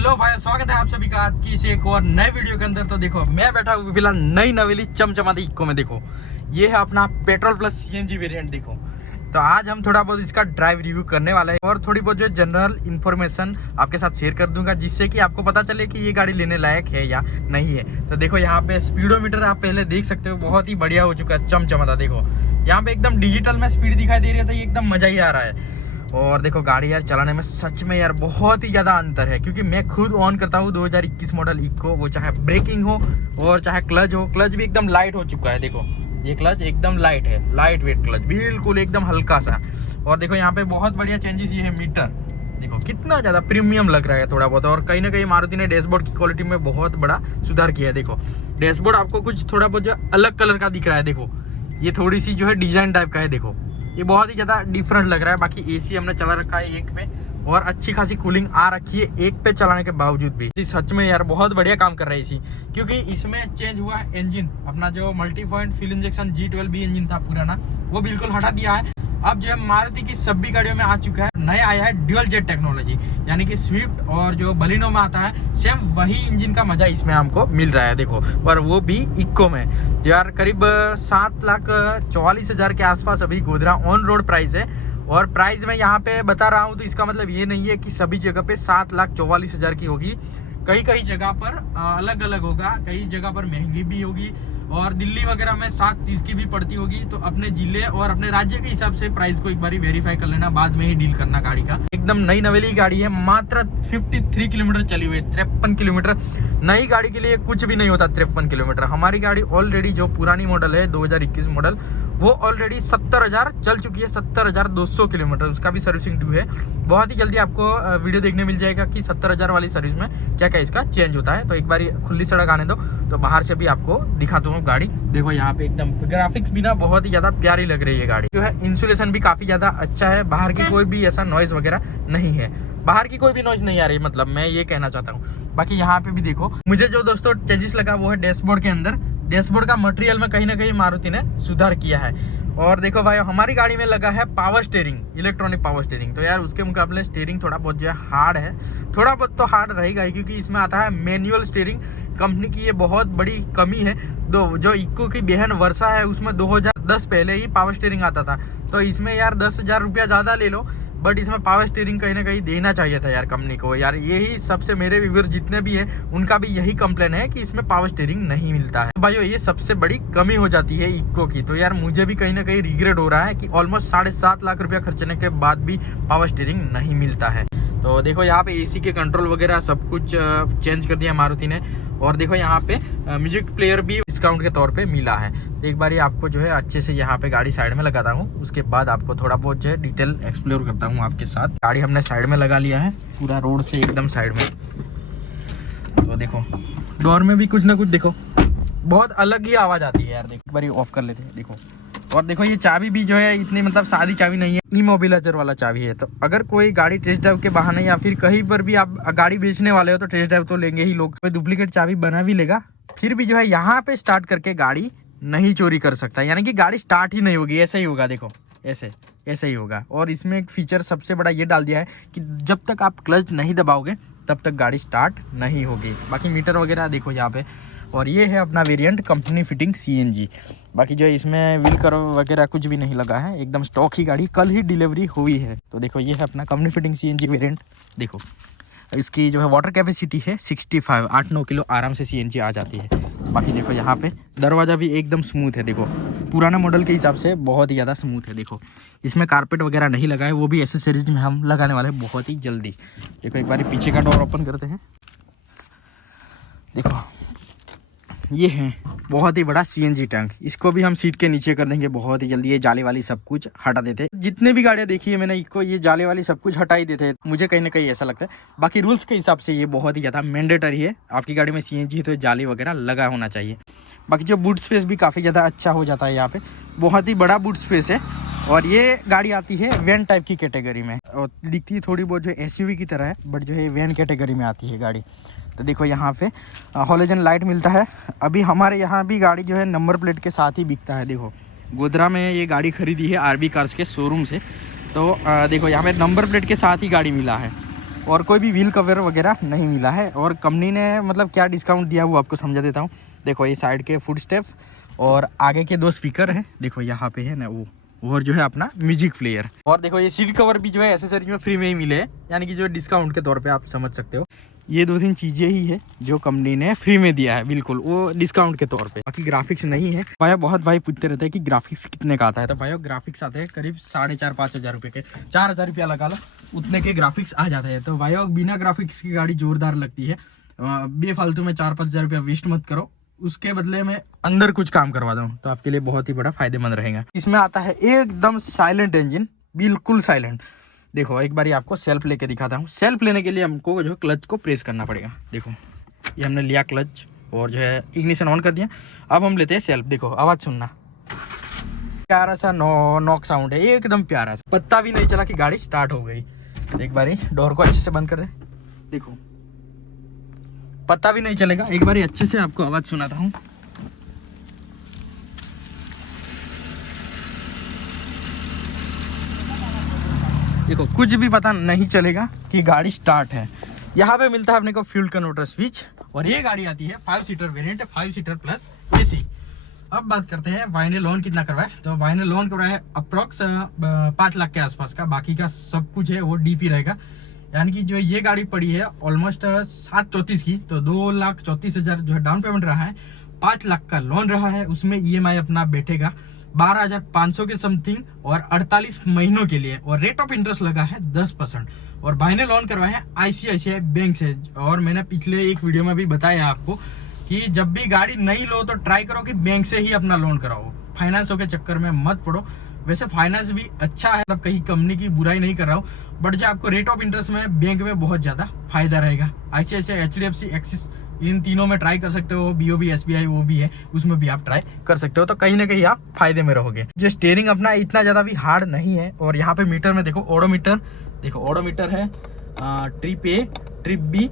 Hello भाई, स्वागत है आप सभी का आज की इस एक और नए वीडियो के अंदर। तो देखो मैं बैठा हूँ फिलहाल नई नवेली चमचमाती इक्को में। देखो ये है अपना पेट्रोल प्लस सीएनजी वेरिएंट। देखो तो आज हम थोड़ा बहुत इसका ड्राइव रिव्यू करने वाले हैं और थोड़ी बहुत जो जनरल इन्फॉर्मेशन आपके साथ शेयर कर दूंगा, जिससे कि आपको पता चले कि ये गाड़ी लेने लायक है या नहीं है। तो देखो यहाँ पे स्पीडोमीटर आप पहले देख सकते हो, बहुत ही बढ़िया हो चुका है, चमचमाता। देखो यहाँ पे एकदम डिजिटल में स्पीड दिखाई दे रही है, तो ये एकदम मजा ही आ रहा है। और देखो गाड़ी यार चलाने में सच में यार बहुत ही ज़्यादा अंतर है, क्योंकि मैं खुद ऑन करता हूँ 2021 मॉडल इक्को, वो चाहे ब्रेकिंग हो और चाहे क्लच हो। क्लच भी एकदम लाइट हो चुका है। देखो ये क्लच एकदम लाइट है, लाइट वेट क्लच, बिल्कुल एकदम हल्का सा। और देखो यहाँ पे बहुत बढ़िया चेंजेस ये है मीटर। देखो कितना ज़्यादा प्रीमियम लग रहा है थोड़ा बहुत। और कहीं ना कहीं मारुति ने डैशबोर्ड की क्वालिटी में बहुत बड़ा सुधार किया है। देखो डैशबोर्ड आपको कुछ थोड़ा बहुत जो अलग कलर का दिख रहा है। देखो ये थोड़ी सी जो है डिजाइन टाइप का है। देखो ये बहुत ही ज़्यादा डिफरेंट लग रहा है। बाकी एसी हमने चला रखा है एक पे और अच्छी खासी कूलिंग आ रखी है एक पे चलाने के बावजूद भी। सच में यार बहुत बढ़िया काम कर रहा है एसी, क्योंकि इसमें चेंज हुआ है इंजन। अपना जो multi point fuel injection G12B engine था पुराना, वो बिल्कुल हटा दिया है। अब जो है मारुति की सभी गाड़ियों में आ चुका है, नया आया है ड्यूल जेट टेक्नोलॉजी, यानी कि स्विफ्ट और जो बलिनो में आता है सेम वही इंजन का मजा इसमें हमको मिल रहा है। देखो और वो भी इक्को में। यार करीब 7,44,000 के आसपास अभी गोधरा ऑन रोड प्राइस है। और प्राइस मैं यहाँ पे बता रहा हूँ तो इसका मतलब ये नहीं है कि सभी जगह पे 7,44,000 की होगी। कई कई जगह पर अलग अलग होगा, कई जगह पर महंगी भी होगी और दिल्ली वगैरह में 7,30 की भी पड़ती होगी। तो अपने जिले और अपने राज्य के हिसाब से प्राइस को एक बार वेरीफाई कर लेना, बाद में ही डील करना गाड़ी का। एकदम नई नवेली गाड़ी है, मात्र 53 किलोमीटर चली हुई है। 53 किलोमीटर नई गाड़ी के लिए कुछ भी नहीं होता। 53 किलोमीटर हमारी गाड़ी ऑलरेडी जो पुरानी मॉडल है 2021 मॉडल, वो ऑलरेडी 70,000 चल चुकी है। 70,200 किलोमीटर उसका भी सर्विसिंग ड्यू है। बहुत ही जल्दी आपको वीडियो देखने मिल जाएगा कि 70,000 वाली सर्विस में क्या क्या इसका चेंज होता है। तो एक बार खुली सड़क आने दो तो बाहर से भी आपको दिखाता हूँ गाड़ी। देखो यहाँ पे एकदम ग्राफिक्स भी ना बहुत ही ज़्यादा प्यारी लग रही है गाड़ी। जो है इंसुलेशन भी काफ़ी ज़्यादा अच्छा है, बाहर की कोई भी ऐसा नॉइज़ वगैरह नहीं है, बाहर की कोई भी नॉइज नहीं आ रही, मतलब मैं ये कहना चाहता हूँ। बाकी यहाँ पे भी देखो मुझे जो दोस्तों चेंजेस लगा वो है डैशबोर्ड के अंदर। डैशबोर्ड का मटेरियल में कहीं ना कहीं मारुति ने सुधार किया है। और देखो भाई हमारी गाड़ी में लगा है power steering, electronic power steering. तो यार उसके मुकाबले स्टीयरिंग थोड़ा बहुत जो है हार्ड है, थोड़ा बहुत तो हार्ड रहेगा ही, क्योंकि इसमें आता है मैनुअल स्टीयरिंग। कंपनी की ये बहुत बड़ी कमी है। जो इक्को की बहन वर्षा है उसमें 2010 पहले ही पावर स्टीयरिंग आता था। तो इसमें यार 10,000 रुपया ज़्यादा ले लो, बट इसमें पावर स्टीयरिंग कहीं ना कहीं देना चाहिए था यार कंपनी को। यार यही सबसे मेरे व्यूअर्स जितने भी हैं उनका भी यही कंप्लेन है कि इसमें पावर स्टीयरिंग नहीं मिलता है। भाइयों ये सबसे बड़ी कमी हो जाती है इक्को की। तो यार मुझे भी कहीं ना कहीं रिग्रेट हो रहा है कि ऑलमोस्ट 7.5 लाख रुपया खर्चने के बाद भी पावर स्टीयरिंग नहीं मिलता है। तो देखो यहाँ पे एसी के कंट्रोल वगैरह सब कुछ चेंज कर दिया मारुति ने। और देखो यहाँ पे म्यूजिक प्लेयर भी डिस्काउंट के तौर पे मिला है। एक बार आपको जो है अच्छे से यहाँ पे गाड़ी साइड में लगाता हूँ, उसके बाद आपको थोड़ा बहुत जो है डिटेल एक्सप्लोर करता हूँ आपके साथ। गाड़ी हमने साइड में लगा लिया है, पूरा रोड से एकदम साइड में। तो देखो डोर में भी कुछ ना कुछ देखो बहुत अलग ही आवाज़ आती है यार। देखो एक बार ऑफ कर लेते हैं। देखो और देखो ये चाबी भी जो है इतनी मतलब सादी चाबी नहीं है, इमोबिलाइजर वाला चाबी है। तो अगर कोई गाड़ी टेस्ट ड्राइव के बहाने या फिर कहीं पर भी आप गाड़ी बेचने वाले हो तो टेस्ट ड्राइव तो लेंगे ही लोग। कोई डुप्लीकेट चाबी बना भी लेगा फिर भी जो है यहाँ पे स्टार्ट करके गाड़ी नहीं चोरी कर सकता, यानी कि गाड़ी स्टार्ट ही नहीं होगी। ऐसा ही होगा, देखो ऐसे ही होगा। और इसमें एक फीचर सबसे बड़ा ये डाल दिया है कि जब तक आप क्लच नहीं दबाओगे तब तक गाड़ी स्टार्ट नहीं होगी। बाकी मीटर वगैरह देखो यहाँ पे। और ये है अपना वेरिएंट कंपनी फिटिंग CNG। बाकी जो है इसमें व्हील कर्व वगैरह कुछ भी नहीं लगा है, एकदम स्टॉक ही गाड़ी कल ही डिलीवरी हुई है। तो देखो ये है अपना कंपनी फिटिंग CNG वेरिएंट। देखो इसकी जो है वाटर कैपेसिटी है 65, 8-9 किलो आराम से CNG आ जाती है। बाकी देखो यहाँ पे दरवाज़ा भी एकदम स्मूथ है। देखो पुराना मॉडल के हिसाब से बहुत ही ज़्यादा स्मूथ है। देखो इसमें कारपेट वगैरह नहीं लगा है, वो भी एसेसरीज में हम लगाने वाले हैं बहुत ही जल्दी। देखो एक बार पीछे का डोर ओपन करते हैं। देखो ये है बहुत ही बड़ा CNG टैंक, इसको भी हम सीट के नीचे कर देंगे बहुत ही जल्दी। ये जाले वाली सब कुछ हटा देते हैं। जितने भी गाड़ियाँ देखी है मैंने इसको ये जाले वाली सब कुछ हटा ही देते हैं, मुझे कहीं ना कहीं ऐसा लगता है। बाकी रूल्स के हिसाब से ये बहुत ही ज़्यादा मैंडेटरी है, आपकी गाड़ी में CNG है तो जाले वगैरह लगा होना चाहिए। बाकी जो बूट स्पेस भी काफ़ी ज़्यादा अच्छा हो जाता है, यहाँ पे बहुत ही बड़ा बूट स्पेस है। और ये गाड़ी आती है वैन टाइप की कैटेगरी में और दिखती है थोड़ी बहुत जो SUV की तरह है, बट जो है वैन कैटेगरी में आती है गाड़ी। तो देखो यहाँ पे हॉलोजन लाइट मिलता है। अभी हमारे यहाँ भी गाड़ी जो है नंबर प्लेट के साथ ही बिकता है। देखो गोधरा में ये गाड़ी खरीदी है RB कार्स के शोरूम से। तो देखो यहाँ पे नंबर प्लेट के साथ ही गाड़ी मिला है। और कोई भी व्हील कवर वगैरह नहीं मिला है। और कंपनी ने मतलब क्या डिस्काउंट दिया वो आपको समझा देता हूँ। देखो ये साइड के फुट स्टेप और आगे के 2 स्पीकर हैं, देखो यहाँ पे है ना वो, और जो है अपना म्यूजिक प्लेयर। और देखो ये सीट कवर भी जो है एसेसरीज में फ्री में ही मिले हैं, यानी कि जो डिस्काउंट के तौर पे आप समझ सकते हो। ये 2-3 चीज़ें ही है जो कंपनी ने फ्री में दिया है, बिल्कुल वो डिस्काउंट के तौर पे, बाकी ग्राफिक्स नहीं है। भाई बहुत भाई पूछते रहते हैं कि ग्राफिक्स कितने का आता है, तो भाई ग्राफिक्स आते हैं करीब 4,500-5 हज़ार रुपये के, 4,000 रुपया लगा लो, उतने के ग्राफिक्स आ जाते हैं। तो भाई बिना ग्राफिक्स की गाड़ी जोरदार लगती है। बेफालतू में 4-5 हज़ार रुपया वेस्ट मत करो, उसके बदले में अंदर कुछ काम करवा दूँ तो आपके लिए बहुत ही बड़ा फायदेमंद रहेगा। इसमें आता है एकदम साइलेंट इंजन, बिल्कुल साइलेंट। देखो एक बारी आपको सेल्फ लेके दिखाता हूँ। सेल्फ लेने के लिए हमको जो क्लच को प्रेस करना पड़ेगा। देखो ये हमने लिया क्लच और जो है इग्निशन ऑन कर दिया। अब हम लेते हैं सेल्फ। देखो आवाज़ सुनना, प्यारा सा नॉक साउंड है, एकदम प्यारा सा, पता भी नहीं चला कि गाड़ी स्टार्ट हो गई। एक बारी डोर को अच्छे से बंद कर दे, देखो पता भी नहीं चलेगा। एक बारी अच्छे से आपको आवाज़ सुनाता हूँ। देखो कुछ भी पता नहीं चलेगा कि गाड़ी स्टार्ट है। यहाँ पे मिलता है अपने को फ्यूल कन्वर्टर स्विच, और ये गाड़ी आती है 5 seater variant, 5 seater plus AC. अब बात करते हैं भाई ने लोन कितना करवाया। तो भाई ने लोन करवाया है अप्रोक्स 5 लाख के आसपास का, बाकी का सब कुछ है वो डीपी रहेगा। यानी कि जो ये गाड़ी पड़ी है ऑलमोस्ट 734 की, तो 2,34,000 जो है डाउन पेमेंट रहा है, 5 लाख का लोन रहा है। उसमें ईएमआई अपना बैठेगा 12,500 के समथिंग और 48 महीनों के लिए, और रेट ऑफ इंटरेस्ट लगा है 10%। और भाई ने लोन करवाया है आईसीआईसीआई बैंक से। और मैंने पिछले एक वीडियो में भी बताया आपको कि जब भी गाड़ी नहीं लो तो ट्राई करो कि बैंक से ही अपना लोन कराओ, फाइनेंसों के चक्कर में मत पड़ो। वैसे फाइनेंस भी अच्छा है, मतलब कहीं कंपनी की बुराई नहीं कर रहा हूँ, बट जो आपको रेट ऑफ इंटरेस्ट में बैंक में बहुत ज़्यादा फायदा रहेगा। आईसीआईसीआई, एचडीएफसी, एक्सिस, इन तीनों में ट्राई कर सकते हो। बीओबी, एसबीआई वो भी है, उसमें भी आप ट्राई कर सकते हो, तो कहीं ना कहीं आप फायदे में रहोगे। जो स्टीयरिंग अपना इतना ज़्यादा भी हार्ड नहीं है। और यहाँ पे मीटर में देखो ओडोमीटर, देखो ओडोमीटर है ट्रिप ए, ट्रिप बी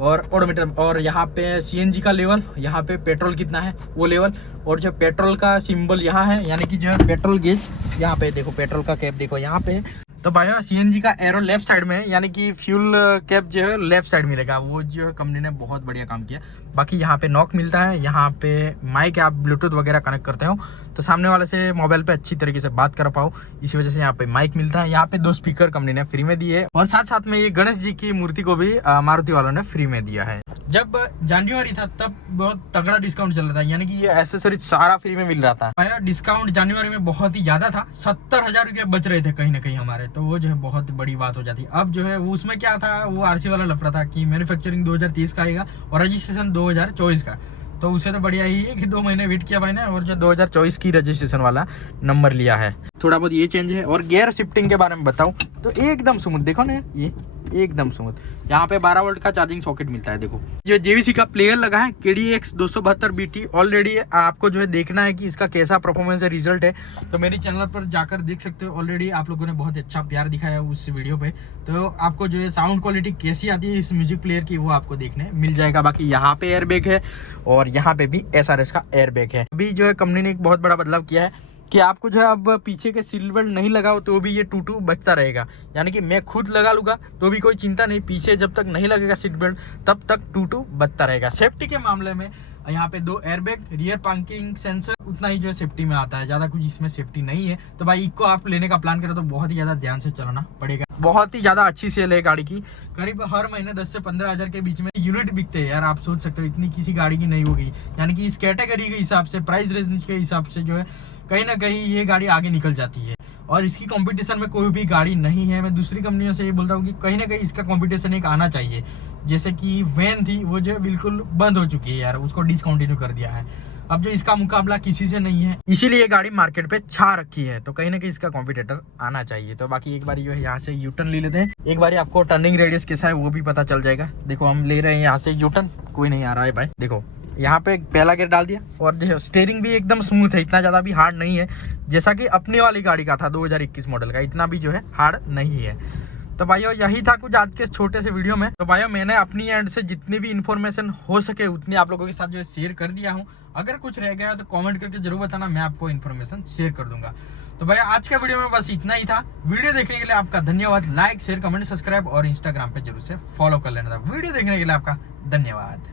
और ओडोमीटर, और यहाँ पे सीएनजी का लेवल, यहाँ पे पेट्रोल कितना है वो लेवल, और जो पेट्रोल का सिंबल यहाँ है, यानी कि जो है पेट्रोल गेज यहाँ पे देखो, पेट्रोल का कैप देखो यहाँ पे। तो भाई सीएनजी का एरो लेफ्ट साइड में है, यानी कि फ्यूल कैप जो है लेफ्ट साइड मिलेगा, वो जो है कंपनी ने बहुत बढ़िया काम किया। बाकी यहाँ पे नॉक मिलता है, यहाँ पे माइक, आप ब्लूटूथ वगैरह कनेक्ट करते हो तो सामने वाले से मोबाइल पे अच्छी तरीके से बात कर पाओ, इसी वजह से यहाँ पे माइक मिलता है। यहाँ पे 2 स्पीकर कंपनी ने फ्री में दिए, और साथ साथ में ये गणेश जी की मूर्ति को भी मारुति वालों ने फ्री में दिया है। जब जनवरी था तब बहुत तगड़ा डिस्काउंट चल रहा था, यानी कि ये एसेसरीज सारा फ्री में मिल रहा था। भाई डिस्काउंट जनवरी में बहुत ही ज्यादा था, 70,000 रुपये बच रहे थे कहीं ना कहीं हमारे, तो वो जो है बहुत बड़ी बात हो जाती। अब जो है उसमें क्या था, वो आरसी वाला लफड़ा था कि मैन्युफैक्चरिंग 2030 का आएगा और रजिस्ट्रेशन 2024 का, तो उससे तो बढ़िया ही है कि 2 महीने वेट किया भाई ने, और जो 2024 की रजिस्ट्रेशन वाला नंबर लिया है। थोड़ा बहुत ये चेंज है। और गियर शिफ्टिंग के बारे में बताऊं तो एकदम स्मूथ, देखो ना ये एकदम स्मूथ। यहाँ पे 12 वोल्ट का चार्जिंग सॉकेट मिलता है। देखो जो जेवीसी का प्लेयर लगा है KDX 272 BT, ऑलरेडी आपको जो है देखना है कि इसका कैसा परफॉर्मेंस है, रिजल्ट है, तो मेरी चैनल पर जाकर देख सकते हो। ऑलरेडी आप लोगों ने बहुत अच्छा प्यार दिखाया उस वीडियो पे, तो आपको जो है साउंड क्वालिटी कैसी आती है इस म्यूजिक प्लेयर की वो आपको देखने मिल जाएगा। बाकी यहाँ पे एयरबैग है और यहाँ पे भी SRS का एयरबैग है। अभी जो है कंपनी ने एक बहुत बड़ा बदलाव किया है कि आपको जो है अब पीछे के सीट बेल्ट नहीं लगाओ तो भी ये टूटू बचता रहेगा, यानी कि मैं खुद लगा लूँगा तो भी कोई चिंता नहीं, पीछे जब तक नहीं लगेगा सीट बेल्ट तब तक टूटू बचता रहेगा। सेफ्टी के मामले में यहाँ पे 2 एयरबैग, रियर पार्किंग सेंसर, उतना ही जो है सेफ्टी में आता है, ज़्यादा कुछ इसमें सेफ्टी नहीं है। तो भाई इको आप लेने का प्लान करें तो बहुत ही ज़्यादा ध्यान से चलाना पड़ेगा। बहुत ही ज़्यादा अच्छी सेल है गाड़ी की, करीब हर महीने 10 से 15 हज़ार के बीच में यूनिट बिकते हैं यार। आप सोच सकते हो इतनी किसी गाड़ी की नहीं होगी, यानी कि इस कैटेगरी के हिसाब से, प्राइस रेंज के हिसाब से जो है कहीं ना कहीं ये गाड़ी आगे निकल जाती है। और इसकी कंपटीशन में कोई भी गाड़ी नहीं है। मैं दूसरी कंपनियों से ये बोलता हूँ कि कहीं ना कहीं इसका कंपटीशन एक आना चाहिए, जैसे कि वैन थी वो जो बिल्कुल बंद हो चुकी है यार, उसको डिसकंटिन्यू कर दिया है। अब जो इसका मुकाबला किसी से नहीं है, इसीलिए ये गाड़ी मार्केट पे छा रखी है, तो कहीं ना कहीं इसका कॉम्पिटिटर आना चाहिए। तो बाकी एक बार जो है यहाँ से यूटर्न ले लेते हैं, एक बार आपको टर्निंग रेडियस कैसा है वो भी पता चल जाएगा। देखो हम ले रहे हैं यहाँ से यूटर्न, कोई नहीं आ रहा है भाई। देखो यहाँ पे पहला गियर डाल दिया, और जो स्टीयरिंग भी एकदम स्मूथ है, इतना ज़्यादा भी हार्ड नहीं है जैसा कि अपनी वाली गाड़ी का था 2021 मॉडल का, इतना भी जो है हार्ड नहीं है। तो भाइयों यही था कुछ आज के छोटे से वीडियो में। तो भाइयों मैंने अपनी एंड से जितनी भी इन्फॉर्मेशन हो सके उतनी आप लोगों के साथ जो है शेयर कर दिया हूँ। अगर कुछ रह गया तो कमेंट करके जरूर बताना, मैं आपको इन्फॉर्मेशन शेयर कर दूंगा। तो भाई आज के वीडियो में बस इतना ही था। वीडियो देखने के लिए आपका धन्यवाद। लाइक शेयर कमेंट सब्सक्राइब और इंस्टाग्राम पे जरूर से फॉलो कर लेना था। वीडियो देखने के लिए आपका धन्यवाद।